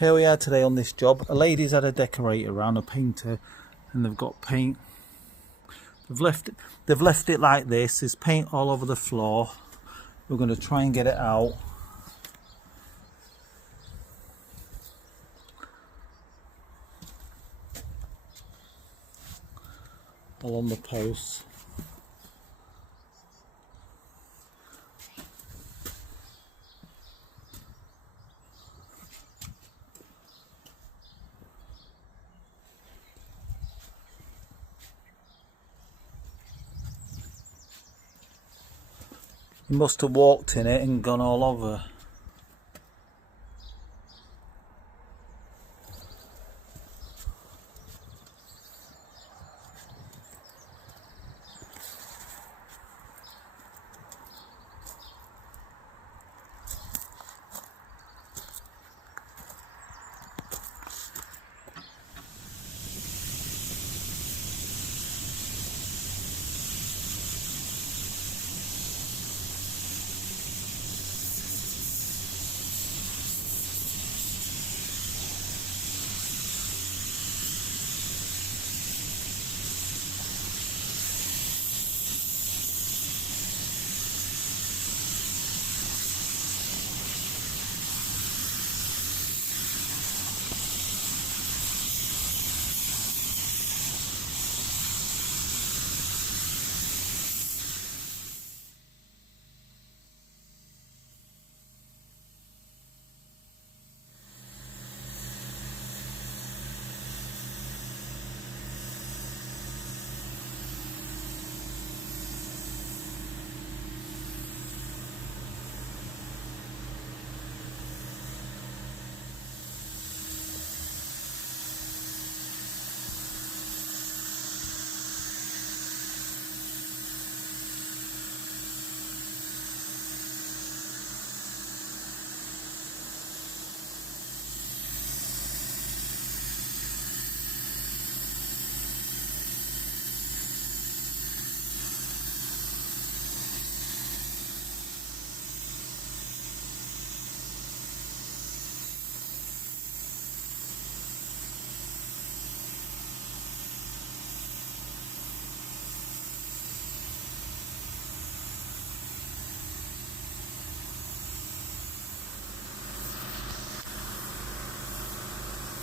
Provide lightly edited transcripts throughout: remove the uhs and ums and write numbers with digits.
Here we are today on this job. A lady's had a decorator around, a painter, and they've got paint. They've left it like this. There's paint all over the floor. We're going to try and get it out. Along the posts. He must have walked in it and gone all over.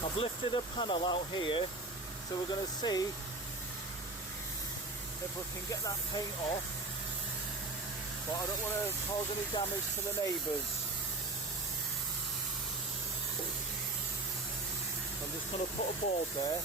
I've lifted a panel out here, so we're going to see if we can get that paint off, but I don't want to cause any damage to the neighbours. I'm just going to put a board there.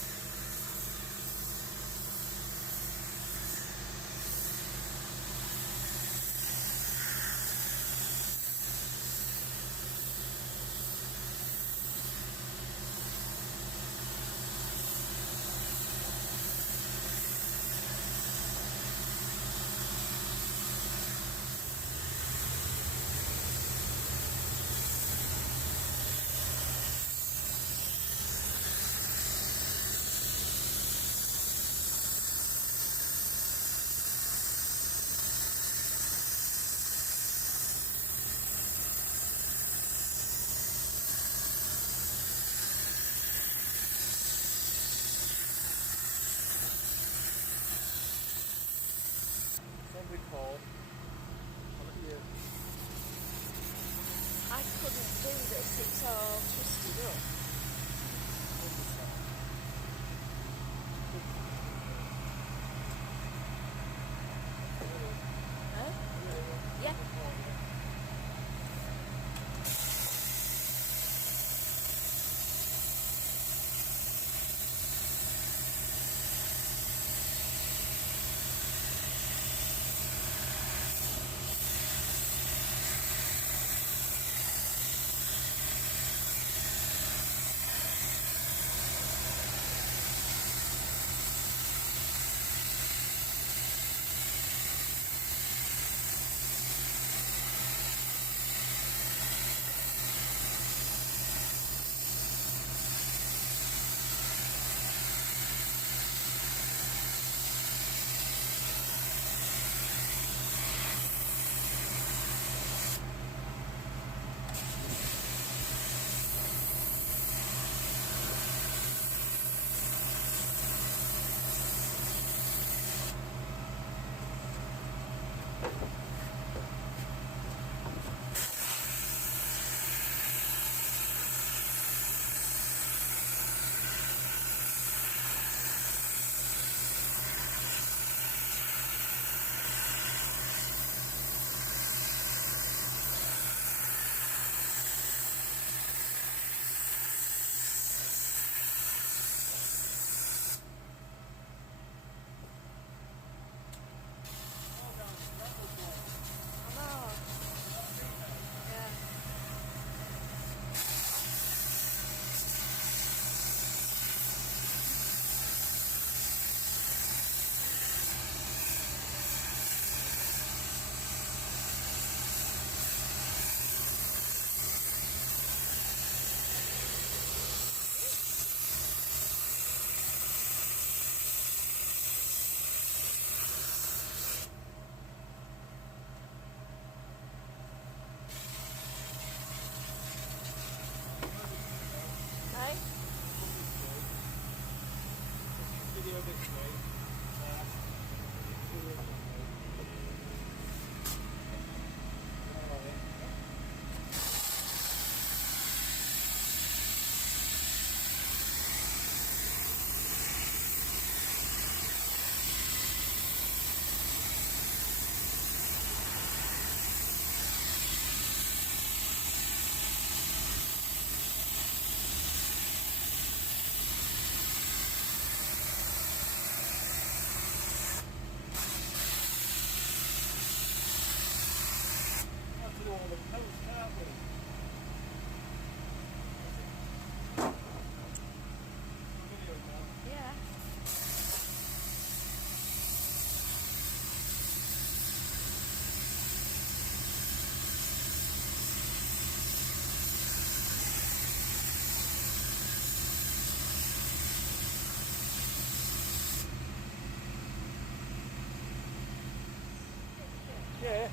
Yeah.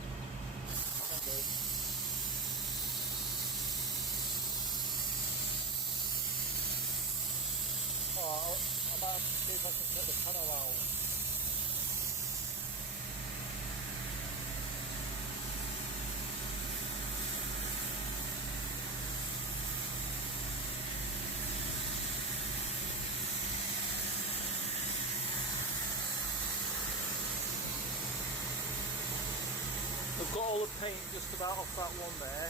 Oh, I might have to see if I can get the panel out. We've got all the paint just about off that one there.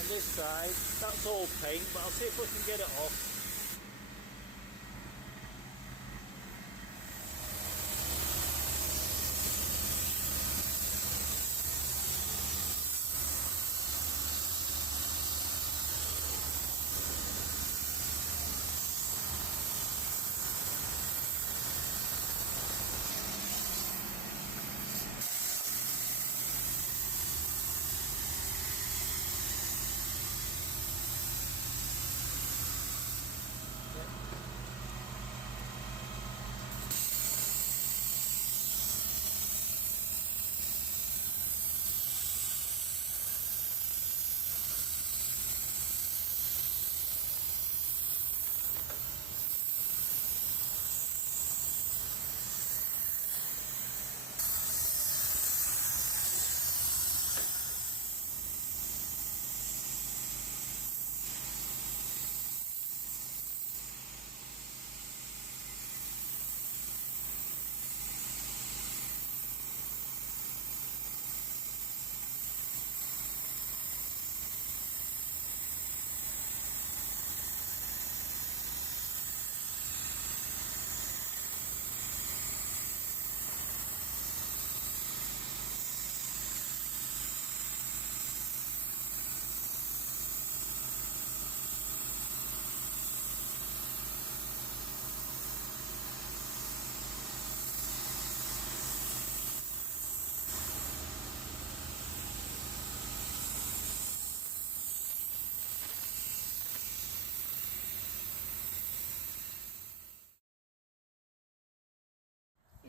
And this side, that's all paint, but I'll see if we can get it off.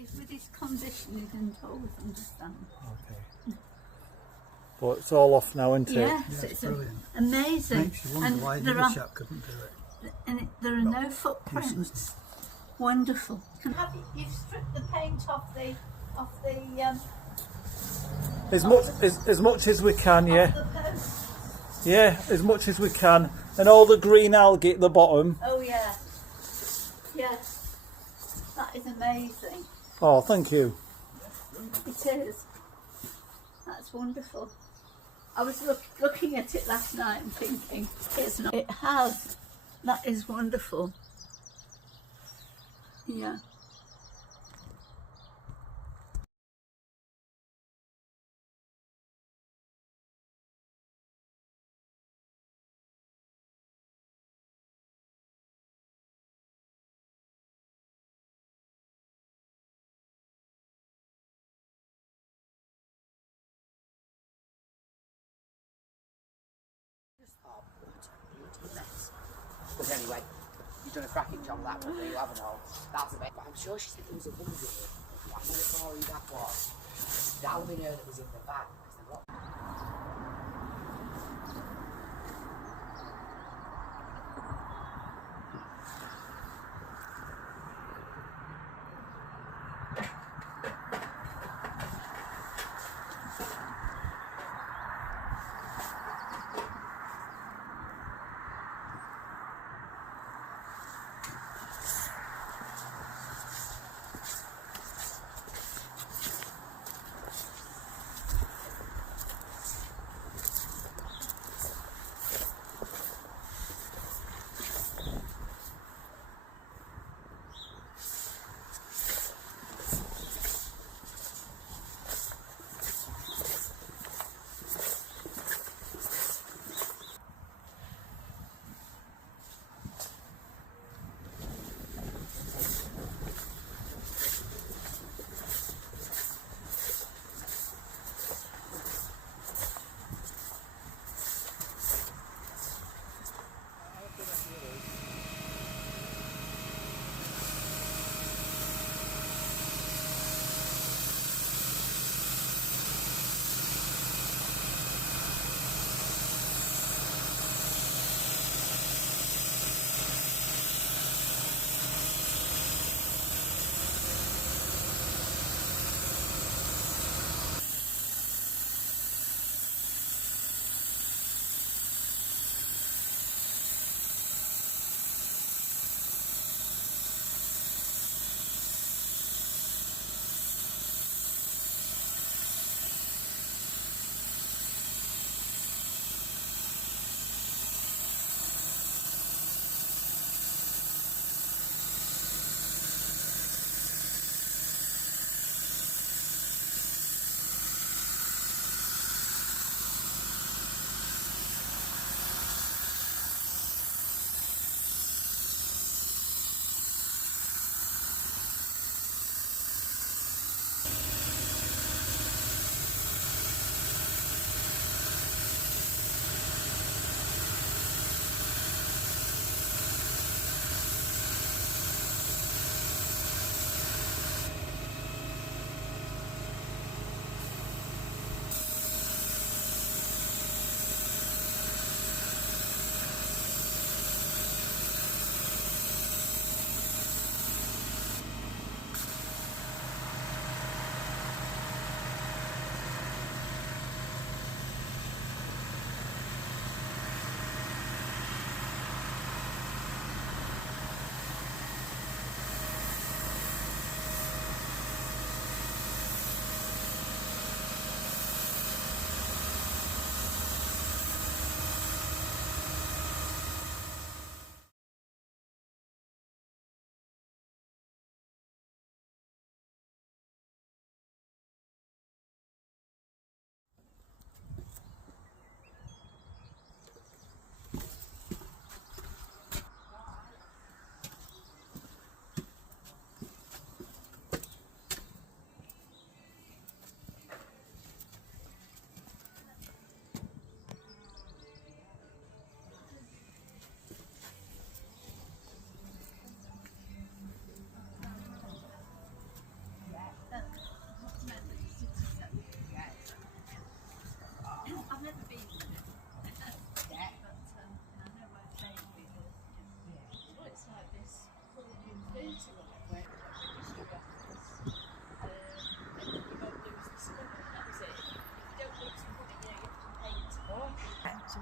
It's with his condition he didn't always understand. Okay. But it's all off now, isn't it? Yes, Yeah, it's brilliant. amazing. Makes you wonder why the other chap couldn't do it. And there are no footprints. Wonderful. You've stripped the paint off the As much as we can, yeah. the post. Yeah, as much as we can. And all the green algae at the bottom. Oh yeah. Yes. That is amazing. Oh, thank you. It is. That's wonderful. I was looking at it last night and thinking, it's not. It has. That is wonderful. Yeah. Oh, what a beautiful mess. But anyway, you've done a cracking job of that one, you haven't you? That's a bit. But I'm sure she said there was a woman here. I don't know who that was. That'll be her that was in the bag. Because they've got...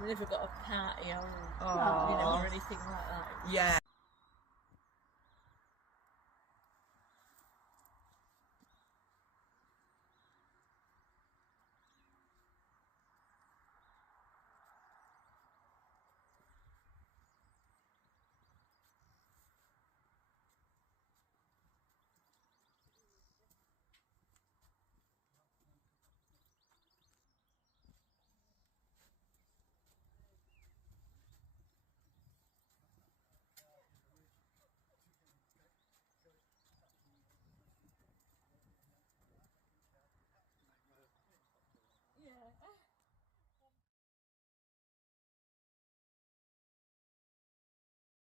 We never got a party or, Oh. you know, or anything like that. Yeah,